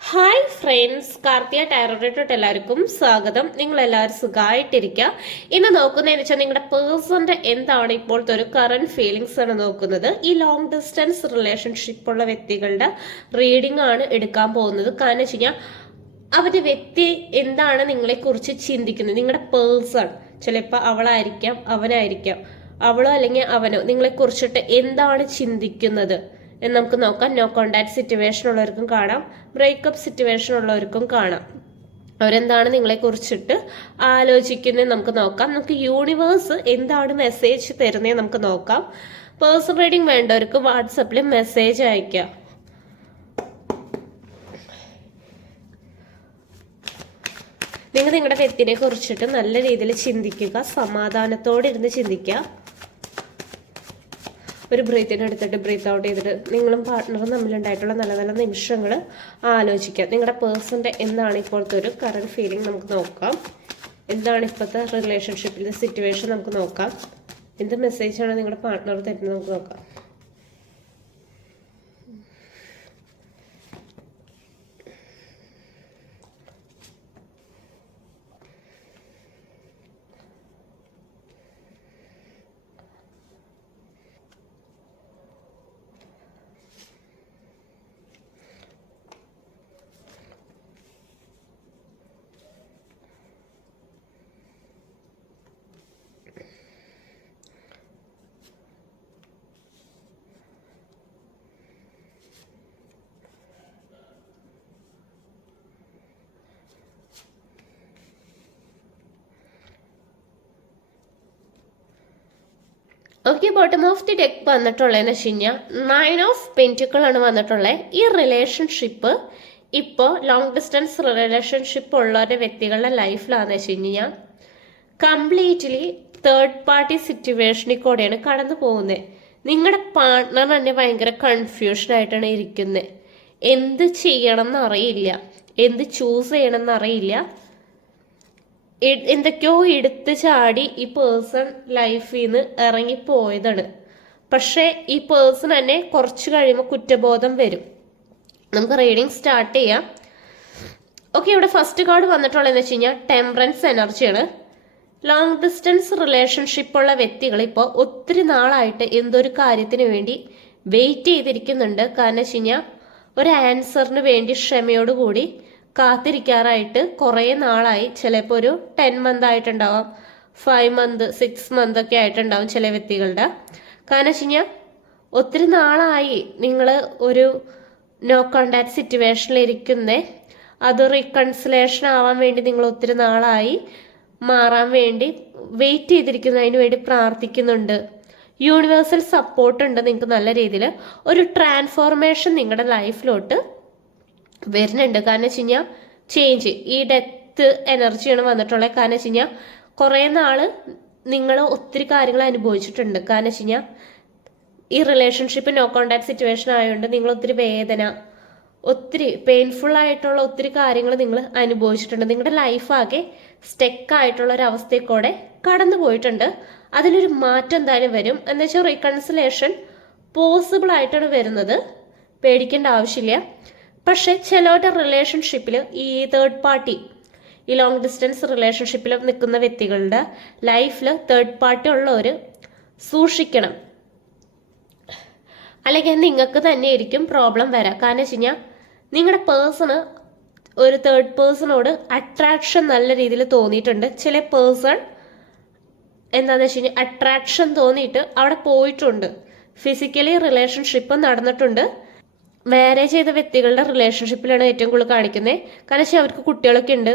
Hi friends, കാർത്തിയ tarot എല്ലാവർക്കും സ്വാഗതം. നിങ്ങൾ എല്ലാവരും സുഖമായിട്ടിരിക്കുക. ഇന്ന് നോക്കുന്നതെന്ന് വെച്ചാൽ നിങ്ങളുടെ പേഴ്സന്റെ എന്താണ് ഇപ്പോഴത്തെ ഒരു കറന്റ് ഫീലിങ്സ് ആണ് നോക്കുന്നത്. ഈ ലോങ് ഡിസ്റ്റൻസ് റിലേഷൻഷിപ്പ് ഉള്ള വ്യക്തികളുടെ റീഡിംഗ് ആണ് എടുക്കാൻ പോകുന്നത്. കാരണം വെച്ച് കഴിഞ്ഞാൽ അവരുടെ വ്യക്തി എന്താണ് നിങ്ങളെ കുറിച്ച് ചിന്തിക്കുന്നത്. നിങ്ങളുടെ പേഴ്സൺ ചിലപ്പോൾ അവളായിരിക്കാം, അവനായിരിക്കാം, അവളോ അല്ലെങ്കിൽ അവനോ നിങ്ങളെ കുറിച്ചിട്ട് എന്താണ് ചിന്തിക്കുന്നത് എന്ന് നമുക്ക് നോക്കാം. നോ കോണ്ടാക്ട് സിറ്റുവേഷൻ ഉള്ളവർക്കും കാണാം, ബ്രേക്കപ്പ് സിറ്റുവേഷൻ ഉള്ളവർക്കും കാണാം. അവരെന്താണ് നിങ്ങളെ കുറിച്ചിട്ട് ആലോചിക്കുന്നത് നമുക്ക് നോക്കാം. നമുക്ക് യൂണിവേഴ്സ് എന്താണ് മെസ്സേജ് തരുന്നത് നമുക്ക് നോക്കാം. പേഴ്സണൽ റീഡിംഗ് വേണ്ടവർക്ക് വാട്സപ്പിൽ മെസ്സേജ് അയക്കാം. നിങ്ങളുടെ വ്യക്തിനെ കുറിച്ചിട്ട് നല്ല രീതിയിൽ ചിന്തിക്കുക, സമാധാനത്തോടെ ഇരുന്ന് ചിന്തിക്കുക. ഒരു ബ്രീത്തിനെ എടുത്തിട്ട് ബ്രീത്ത് ഔട്ട് ചെയ്തിട്ട് നിങ്ങളും പാർട്ട്ണറും തമ്മിലുണ്ടായിട്ടുള്ള നല്ല നല്ല നിമിഷങ്ങൾ ആലോചിക്കാം. നിങ്ങളുടെ പേഴ്സൻ്റെ എന്താണ് ഇപ്പോഴത്തെ ഒരു കറണ്ട് ഫീലിംഗ് നമുക്ക് നോക്കാം. എന്താണ് ഇപ്പോഴത്തെ റിലേഷൻഷിപ്പിലെ സിറ്റുവേഷൻ നമുക്ക് നോക്കാം. എന്ത് മെസ്സേജാണ് നിങ്ങളുടെ പാർട്ട്ണർ തരുന്നത് നമുക്ക് നോക്കാം. Okay, bottom of the deck വന്നിട്ടുള്ളതെന്ന് വെച്ച് കഴിഞ്ഞാൽ 9 ഓഫ് പെൻറ്റിക്കിൾ ആണ് വന്നിട്ടുള്ളത്. ഈ റിലേഷൻഷിപ്പ് ഇപ്പോൾ ലോങ് ഡിസ്റ്റൻസ് റിലേഷൻഷിപ്പ് ഉള്ളവരുടെ വ്യക്തികളുടെ ലൈഫിലാണെന്ന് വെച്ച് കഴിഞ്ഞാൽ കംപ്ലീറ്റ്ലി തേർഡ് പാർട്ടി സിറ്റുവേഷനിൽ കൂടെയാണ് കടന്നു പോകുന്നത്. നിങ്ങളുടെ പാർട്ട്ണർ തന്നെ ഭയങ്കര കൺഫ്യൂഷനായിട്ടാണ് ഇരിക്കുന്നത്. എന്ത് ചെയ്യണം എന്നറിയില്ല, എന്ത് ചൂസ് ചെയ്യണം എന്നറിയില്ല. എന്തൊക്കെയോ എടുത്ത് ചാടി ഈ പേഴ്സൺ ലൈഫിൽ നിന്ന് ഇറങ്ങിപ്പോയതാണ്. പക്ഷേ ഈ പേഴ്സൺ തന്നെ കുറച്ച് കഴിയുമ്പോൾ കുറ്റബോധം വരും. നമുക്ക് റീഡിങ് സ്റ്റാർട്ട് ചെയ്യാം. ഓക്കെ, ഇവിടെ ഫസ്റ്റ് കാർഡ് വന്നിട്ടുള്ളതെന്ന് വെച്ച് കഴിഞ്ഞാൽ ടെമ്പറൻസ് എനർജിയാണ്. ലോങ് ഡിസ്റ്റൻസ് റിലേഷൻഷിപ്പ് ഉള്ള വ്യക്തികൾ ഇപ്പോൾ ഒത്തിരി നാളായിട്ട് എന്തൊരു കാര്യത്തിന് വേണ്ടി വെയിറ്റ് ചെയ്തിരിക്കുന്നുണ്ട്. കാരണം വെച്ച് കഴിഞ്ഞാൽ ഒരു ആൻസറിന് വേണ്ടി ക്ഷമയോടുകൂടി കാത്തിരിക്കാറായിട്ട് കുറേ നാളായി. ചിലപ്പോൾ ഒരു 10 മന്ത് ആയിട്ടുണ്ടാവാം, 5 മന്ത് 6 മന്ത് ഒക്കെ ആയിട്ടുണ്ടാവും ചില വ്യക്തികളുടെ. കാരണം വെച്ച് കഴിഞ്ഞാൽ ഒത്തിരി നാളായി നിങ്ങൾ ഒരു നോ കോണ്ടാക്ട് സിറ്റുവേഷനിൽ ഇരിക്കുന്നേ. അത് റീകൺസിലേഷൻ ആവാൻ വേണ്ടി നിങ്ങൾ ഒത്തിരി നാളായി മാറാൻ വേണ്ടി വെയിറ്റ് ചെയ്തിരിക്കുന്നു, അതിന് വേണ്ടി പ്രാർത്ഥിക്കുന്നുണ്ട്. യൂണിവേഴ്സൽ സപ്പോർട്ട് ഉണ്ട് നിങ്ങൾക്ക് നല്ല രീതിയിൽ. ഒരു ട്രാൻസ്ഫോർമേഷൻ നിങ്ങളുടെ ലൈഫിലോട്ട് വരുന്നുണ്ട്. കാരണം വെച്ച് കഴിഞ്ഞാൽ ചേഞ്ച്, ഈ ഡെത്ത് എനർജിയാണ് വന്നിട്ടുള്ളത്. കാരണം വെച്ച് കഴിഞ്ഞാൽ കുറേ നാൾ നിങ്ങൾ ഒത്തിരി കാര്യങ്ങൾ അനുഭവിച്ചിട്ടുണ്ട്. കാരണം വെച്ച് കഴിഞ്ഞാൽ ഈ റിലേഷൻഷിപ്പ് നോ കോണ്ടാക്ട് സിറ്റുവേഷൻ ആയതുകൊണ്ട് നിങ്ങൾ ഒത്തിരി വേദന, ഒത്തിരി പെയിൻഫുൾ ആയിട്ടുള്ള ഒത്തിരി കാര്യങ്ങൾ നിങ്ങൾ അനുഭവിച്ചിട്ടുണ്ട്. നിങ്ങളുടെ ലൈഫാകെ സ്റ്റെക്കായിട്ടുള്ള ഒരു അവസ്ഥയിൽ കൂടെ കടന്നു പോയിട്ടുണ്ട്. അതിലൊരു മാറ്റം എന്തായാലും വരും. എന്ന് വെച്ചാൽ റീകൺസിലേഷൻ പോസിബിൾ ആയിട്ടാണ് വരുന്നത്, പേടിക്കേണ്ട ആവശ്യമില്ല. പക്ഷെ ചിലവരുടെ റിലേഷൻഷിപ്പിൽ ഈ തേർഡ് പാർട്ടി, ഈ ലോങ് ഡിസ്റ്റൻസ് റിലേഷൻഷിപ്പിൽ നിൽക്കുന്ന വ്യക്തികളുടെ ലൈഫിൽ തേർഡ് പാർട്ടി ഉള്ളവർ സൂക്ഷിക്കണം. അല്ലെങ്കിൽ നിങ്ങൾക്ക് തന്നെ ആയിരിക്കും പ്രോബ്ലം വരാം. കാരണം വെച്ച് കഴിഞ്ഞാൽ നിങ്ങളുടെ പേഴ്സണ് ഒരു തേർഡ് പേഴ്സണോട് അട്രാക്ഷൻ നല്ല രീതിയിൽ തോന്നിയിട്ടുണ്ട്. ചില പേഴ്സൺ എന്താണെന്ന് വെച്ച് കഴിഞ്ഞാൽ അട്രാക്ഷൻ തോന്നിയിട്ട് അവിടെ പോയിട്ടുണ്ട്, ഫിസിക്കലി റിലേഷൻഷിപ്പ് നടന്നിട്ടുണ്ട്. മാരേജ് ചെയ്ത വ്യക്തികളുടെ റിലേഷൻഷിപ്പിലാണ് ഏറ്റവും കൂടുതൽ കാണിക്കുന്നത്. കാരണം വെച്ചാൽ അവർക്ക് കുട്ടികളൊക്കെ ഉണ്ട്,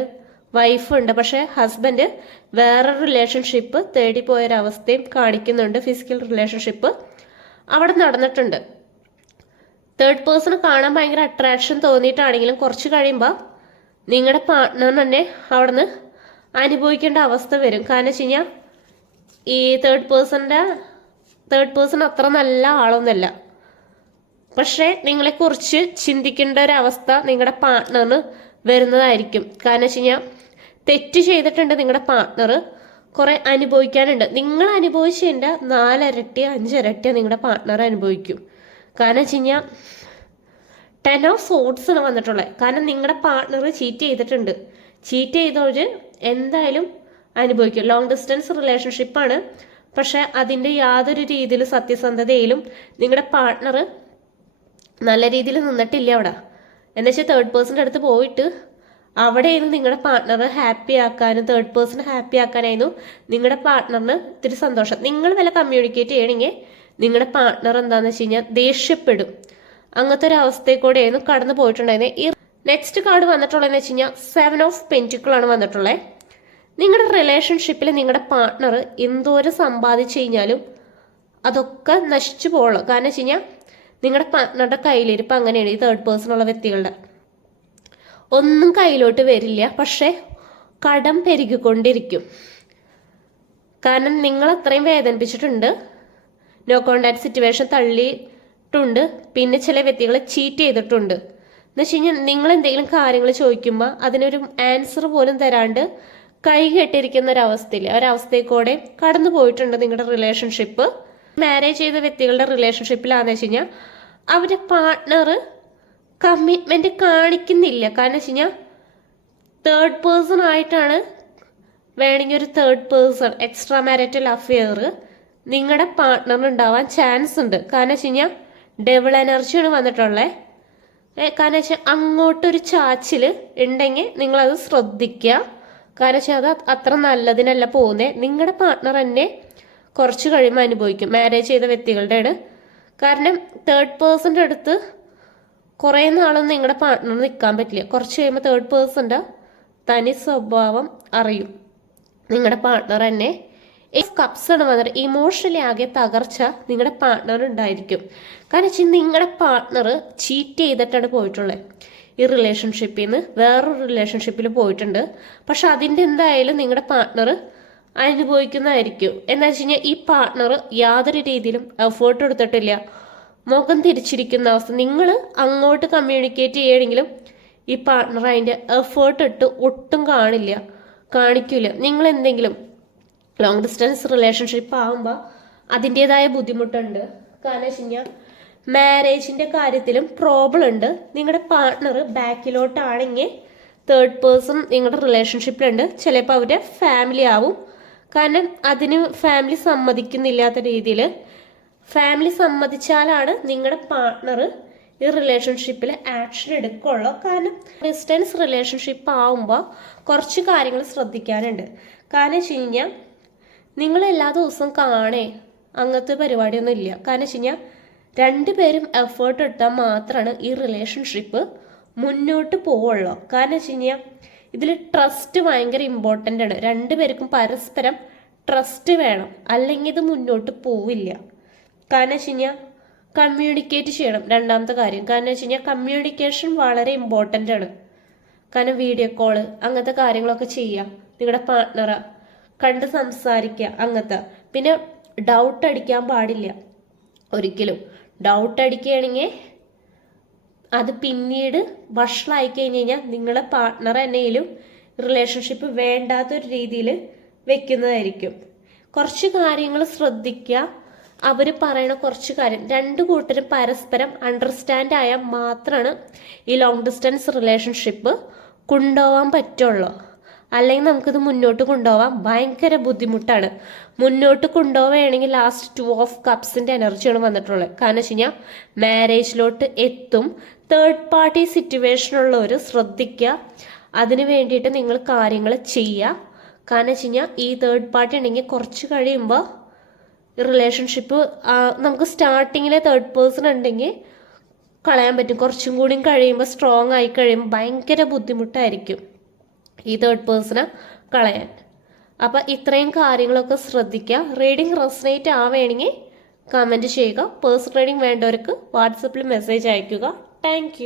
വൈഫുണ്ട്. പക്ഷേ ഹസ്ബൻഡ് വേറൊരു റിലേഷൻഷിപ്പ് തേടി പോയൊരവസ്ഥയും കാണിക്കുന്നുണ്ട്. ഫിസിക്കൽ റിലേഷൻഷിപ്പ് അവിടെ നടന്നിട്ടുണ്ട്. തേർഡ് പേഴ്സൺ കാണാൻ ഭയങ്കര അട്രാക്ഷൻ തോന്നിയിട്ടാണെങ്കിലും കുറച്ച് കഴിയുമ്പോൾ നിങ്ങളുടെ പാർട്ട്ണർ തന്നെ അവിടെ നിന്ന് അനുഭവിക്കേണ്ട അവസ്ഥ വരും. കാരണം വെച്ച് കഴിഞ്ഞാൽ ഈ തേർഡ് പേഴ്സൺ അത്ര നല്ല ആളൊന്നുമല്ല. പക്ഷേ നിങ്ങളെക്കുറിച്ച് ചിന്തിക്കേണ്ട ഒരവസ്ഥ നിങ്ങളുടെ പാർട്ട്ണറിന് വരുന്നതായിരിക്കും. കാരണം വെച്ച് കഴിഞ്ഞാൽ തെറ്റ് ചെയ്തിട്ടുണ്ട് നിങ്ങളുടെ പാർട്ട്ണർ, കുറെ അനുഭവിക്കാനുണ്ട്. നിങ്ങൾ അനുഭവിച്ചതിൻ്റെ 4 ഇരട്ടി 5 ഇരട്ടി നിങ്ങളുടെ പാർട്ട്ണർ അനുഭവിക്കും. കാരണം വെച്ച് കഴിഞ്ഞാൽ 10 ഓഫ് സോഡ്സ് ആണ് വന്നിട്ടുള്ളത്. കാരണം നിങ്ങളുടെ പാർട്ട്ണർ ചീറ്റ് ചെയ്തിട്ടുണ്ട്. ചീറ്റ് ചെയ്തവർ എന്തായാലും അനുഭവിക്കും. ലോങ് ഡിസ്റ്റൻസ് റിലേഷൻഷിപ്പാണ്, പക്ഷെ അതിൻ്റെ യാതൊരു രീതിയിൽ സത്യസന്ധതയിലും നിങ്ങളുടെ പാർട്ട്ണർ നല്ല രീതിയിൽ നിന്നിട്ടില്ല അവിടെ. എന്നുവെച്ചാൽ തേർഡ് പേഴ്സൻ്റെ അടുത്ത് പോയിട്ട് അവിടെയായിരുന്നു നിങ്ങളുടെ പാർട്ട്ണറെ ഹാപ്പി ആക്കാനും തേർഡ് പേഴ്സൺ ഹാപ്പി ആക്കാനായിരുന്നു നിങ്ങളുടെ പാർട്ട്ണറിന് ഇത്തിരി സന്തോഷം. നിങ്ങൾ വല്ല കമ്മ്യൂണിക്കേറ്റ് ചെയ്യണമെങ്കിൽ നിങ്ങളുടെ പാർട്ട്ണർ എന്താണെന്ന് വെച്ച് കഴിഞ്ഞാൽ ദേഷ്യപ്പെടും. അങ്ങനത്തെ ഒരു അവസ്ഥയെക്കൂടെയായിരുന്നു കടന്നു പോയിട്ടുണ്ടായിരുന്നത്. ഈ നെക്സ്റ്റ് കാർഡ് വന്നിട്ടുള്ളതെന്ന് വെച്ച് കഴിഞ്ഞാൽ 7 ഓഫ് പെൻറ്റിക്കിൾ ആണ് വന്നിട്ടുള്ളത്. നിങ്ങളുടെ റിലേഷൻഷിപ്പിൽ നിങ്ങളുടെ പാർട്ട്ണർ എന്തോരം സമ്പാദിച്ചു കഴിഞ്ഞാലും അതൊക്കെ നശിച്ചു പോകുള്ളൂ. കാരണം വെച്ച് കഴിഞ്ഞാൽ നിങ്ങളുടെ പാർട്ട്ണറുടെ കയ്യിലിരിപ്പം അങ്ങനെയാണ്. ഈ തേർഡ് പേഴ്സണുള്ള വ്യക്തികളുടെ ഒന്നും കയ്യിലോട്ട് വരില്ല, പക്ഷേ കടം പെരുകിക്കൊണ്ടിരിക്കും. കാരണം നിങ്ങൾ അത്രയും വേദനിപ്പിച്ചിട്ടുണ്ട്. നോ കോണ്ടാക്ട് സിറ്റുവേഷൻ തള്ളിയിട്ടുണ്ട്. പിന്നെ ചില വ്യക്തികൾ ചീറ്റ് ചെയ്തിട്ടുണ്ട്. എന്ന് വെച്ച് കഴിഞ്ഞാൽ നിങ്ങൾ എന്തെങ്കിലും കാര്യങ്ങൾ ചോദിക്കുമ്പോൾ അതിനൊരു ആൻസർ പോലും തരാണ്ട് കൈ കെട്ടിരിക്കുന്ന ഒരവസ്ഥയിൽ കടന്നു പോയിട്ടുണ്ട് നിങ്ങളുടെ റിലേഷൻഷിപ്പ്. മാരേജ് ചെയ്ത വ്യക്തികളുടെ റിലേഷൻഷിപ്പിലാണെന്ന് വെച്ച് കഴിഞ്ഞാൽ അവരുടെ പാർട്ട്ണർ കമ്മിറ്റ്മെന്റ് കാണിക്കുന്നില്ല. കാരണം വെച്ച് കഴിഞ്ഞാൽ തേർഡ് പേഴ്സൺ ആയിട്ടാണ് വേണമെങ്കിൽ ഒരു third person extra marital affair നിങ്ങളുടെ പാർട്ട്ണറിന് ഉണ്ടാവാൻ ചാൻസ് ഉണ്ട്. കാരണം വെച്ച് കഴിഞ്ഞാൽ ഡബിൾ എനർജിയാണ് വന്നിട്ടുള്ളത്. കാരണം വെച്ചാൽ അങ്ങോട്ടൊരു ചാച്ചിൽ ഉണ്ടെങ്കിൽ നിങ്ങളത് ശ്രദ്ധിക്കുക. കാരണം വെച്ചാൽ അത് അത്ര നല്ലതിനല്ല പോകുന്നത്. നിങ്ങളുടെ പാർട്ട്ണർ തന്നെ കുറച്ച് കഴിയുമ്പോൾ അനുഭവിക്കും മാരേജ് ചെയ്ത വ്യക്തികളുടെ. കാരണം തേർഡ് പേഴ്സൻ്റെ അടുത്ത് കുറേ നാളൊന്നും നിങ്ങളുടെ പാർട്ട്ണർ നിൽക്കാൻ പറ്റില്ല. കുറച്ച് കഴിയുമ്പോൾ തേർഡ് പേഴ്സൻ്റെ തനി സ്വഭാവം അറിയും നിങ്ങളുടെ പാർട്ട്ണർ തന്നെ. കപ്സ് ആണ് വന്നിട്ട് ഇമോഷണലി ആകെ തകർച്ച നിങ്ങളുടെ പാർട്ട്ണർ ഉണ്ടായിരിക്കും. കാരണം വെച്ചാൽ നിങ്ങളുടെ പാർട്ട്ണർ ചീറ്റ് ചെയ്തിട്ടാണ് പോയിട്ടുള്ളത്. ഈ റിലേഷൻഷിപ്പിൽ നിന്ന് വേറൊരു റിലേഷൻഷിപ്പിൽ പോയിട്ടുണ്ട്. പക്ഷെ അതിൻ്റെ എന്തായാലും നിങ്ങളുടെ പാർട്ട്ണർ അനുഭവിക്കുന്നതായിരിക്കും. എന്താ വെച്ച് കഴിഞ്ഞാൽ ഈ പാർട്ട്ണർ യാതൊരു രീതിയിലും എഫേർട്ട് എടുത്തിട്ടില്ല. മുഖം തിരിച്ചിരിക്കുന്ന അവസ്ഥ. നിങ്ങൾ അങ്ങോട്ട് കമ്മ്യൂണിക്കേറ്റ് ചെയ്യണമെങ്കിലും ഈ പാർട്ട്ണർ അതിൻ്റെ എഫേർട്ട് ഇട്ട് ഒട്ടും കാണിക്കില്ല. നിങ്ങൾ എന്തെങ്കിലും ലോങ് ഡിസ്റ്റൻസ് റിലേഷൻഷിപ്പ് ആകുമ്പോൾ അതിൻ്റെതായ ബുദ്ധിമുട്ടുണ്ട്. കാരണം വെച്ച് കഴിഞ്ഞാൽ മാരേജിൻ്റെ കാര്യത്തിലും പ്രോബ്ലം ഉണ്ട്. നിങ്ങളുടെ പാർട്ട്ണർ ബാക്കിലോട്ടാണെങ്കിൽ തേർഡ് പേഴ്സൺ നിങ്ങളുടെ റിലേഷൻഷിപ്പിലുണ്ട്. ചിലപ്പോൾ അവരുടെ ഫാമിലി ആവും. കാരണം അതിന് ഫാമിലി സമ്മതിക്കുന്നില്ലാത്ത രീതിയിൽ ഫാമിലി സമ്മതിച്ചാലാണ് നിങ്ങളുടെ പാർട്ട്ണർ ഈ റിലേഷൻഷിപ്പിൽ ആക്ഷൻ എടുക്കുള്ളൂ. കാരണം ഡിസ്റ്റൻസ് റിലേഷൻഷിപ്പ് ആവുമ്പോൾ കുറച്ച് കാര്യങ്ങൾ ശ്രദ്ധിക്കാനുണ്ട്. കാരണം വെച്ച് കഴിഞ്ഞാൽ നിങ്ങൾ എല്ലാ ദിവസവും അങ്ങനത്തെ പരിപാടിയൊന്നും ഇല്ല. കാരണം വെച്ച് കഴിഞ്ഞാൽ രണ്ടുപേരും എഫേർട്ട് എടുത്താൽ മാത്രമാണ് ഈ റിലേഷൻഷിപ്പ് മുന്നോട്ട് പോവുള്ളൂ. കാരണം വെച്ച് കഴിഞ്ഞാൽ ഇതിൽ ട്രസ്റ്റ് ഭയങ്കര ഇമ്പോർട്ടൻ്റ് ആണ്. രണ്ടുപേർക്കും പരസ്പരം ട്രസ്റ്റ് വേണം, അല്ലെങ്കിൽ ഇത് മുന്നോട്ട് പോവില്ല. കാരണം വെച്ച് കഴിഞ്ഞാൽ കമ്മ്യൂണിക്കേറ്റ് ചെയ്യണം. രണ്ടാമത്തെ കാര്യം കാരണം വെച്ച് കഴിഞ്ഞാൽ കമ്മ്യൂണിക്കേഷൻ വളരെ ഇമ്പോർട്ടൻ്റ് ആണ്. കാരണം വീഡിയോ കോള് അങ്ങനത്തെ കാര്യങ്ങളൊക്കെ ചെയ്യുക, നിങ്ങളുടെ പാർട്ട്ണറെ കണ്ട് സംസാരിക്കുക അങ്ങനത്തെ. പിന്നെ ഡൗട്ട് അടിക്കാൻ പാടില്ല ഒരിക്കലും. ഡൗട്ട് അടിക്കുകയാണെങ്കിൽ അത് പിന്നീട് വഷളായി കഴിഞ്ഞ് കഴിഞ്ഞാൽ നിങ്ങളുടെ പാർട്ട്ണർ എന്നേലും റിലേഷൻഷിപ്പ് വേണ്ടാത്തൊരു രീതിയിൽ വെക്കുന്നതായിരിക്കും. കുറച്ച് കാര്യങ്ങൾ ശ്രദ്ധിക്കുക. അവർ പറയണ കുറച്ച് കാര്യം രണ്ടു കൂട്ടരും പരസ്പരം അണ്ടർസ്റ്റാൻഡ് ആയാൽ മാത്രമാണ് ഈ ലോങ് ഡിസ്റ്റൻസ് റിലേഷൻഷിപ്പ് കൊണ്ടുപോകാൻ പറ്റുള്ളൂ. അല്ലെങ്കിൽ നമുക്കിത് മുന്നോട്ട് കൊണ്ടുപോകാൻ ഭയങ്കര ബുദ്ധിമുട്ടാണ്. മുന്നോട്ട് കൊണ്ടുപോവുകയാണെങ്കിൽ ലാസ്റ്റ് 2 ഓഫ് കപ്സിൻ്റെ എനർജിയാണ് വന്നിട്ടുള്ളത്. കാരണം വെച്ച് കഴിഞ്ഞാൽ മാരേജിലോട്ട് എത്തും. തേർഡ് പാർട്ടി സിറ്റുവേഷനുള്ളവർ ശ്രദ്ധിക്കുക. അതിന് വേണ്ടിയിട്ട് നിങ്ങൾ കാര്യങ്ങൾ ചെയ്യുക. കാരണം വെച്ച് കഴിഞ്ഞാൽ ഈ തേർഡ് പാർട്ടി ഉണ്ടെങ്കിൽ കുറച്ച് കഴിയുമ്പോൾ റിലേഷൻഷിപ്പ് നമുക്ക് സ്റ്റാർട്ടിങ്ങിലെ തേർഡ് പേഴ്സൺ ഉണ്ടെങ്കിൽ കളയാൻ പറ്റും. കുറച്ചും കൂടി കഴിയുമ്പോൾ സ്ട്രോങ് ആയി കഴിയുമ്പോൾ ഭയങ്കര ബുദ്ധിമുട്ടായിരിക്കും ഈ തേർഡ് പേഴ്സണെ കളയാൻ. അപ്പം ഇത്രയും കാര്യങ്ങളൊക്കെ ശ്രദ്ധിക്കുക. റീഡിങ് റെസനേറ്റ് ആവുകയാണെങ്കിൽ കമൻറ്റ് ചെയ്യുക. പേഴ്സണൽ റീഡിങ് വേണ്ടവർക്ക് വാട്സപ്പിൽ മെസ്സേജ് അയയ്ക്കുക. താങ്ക്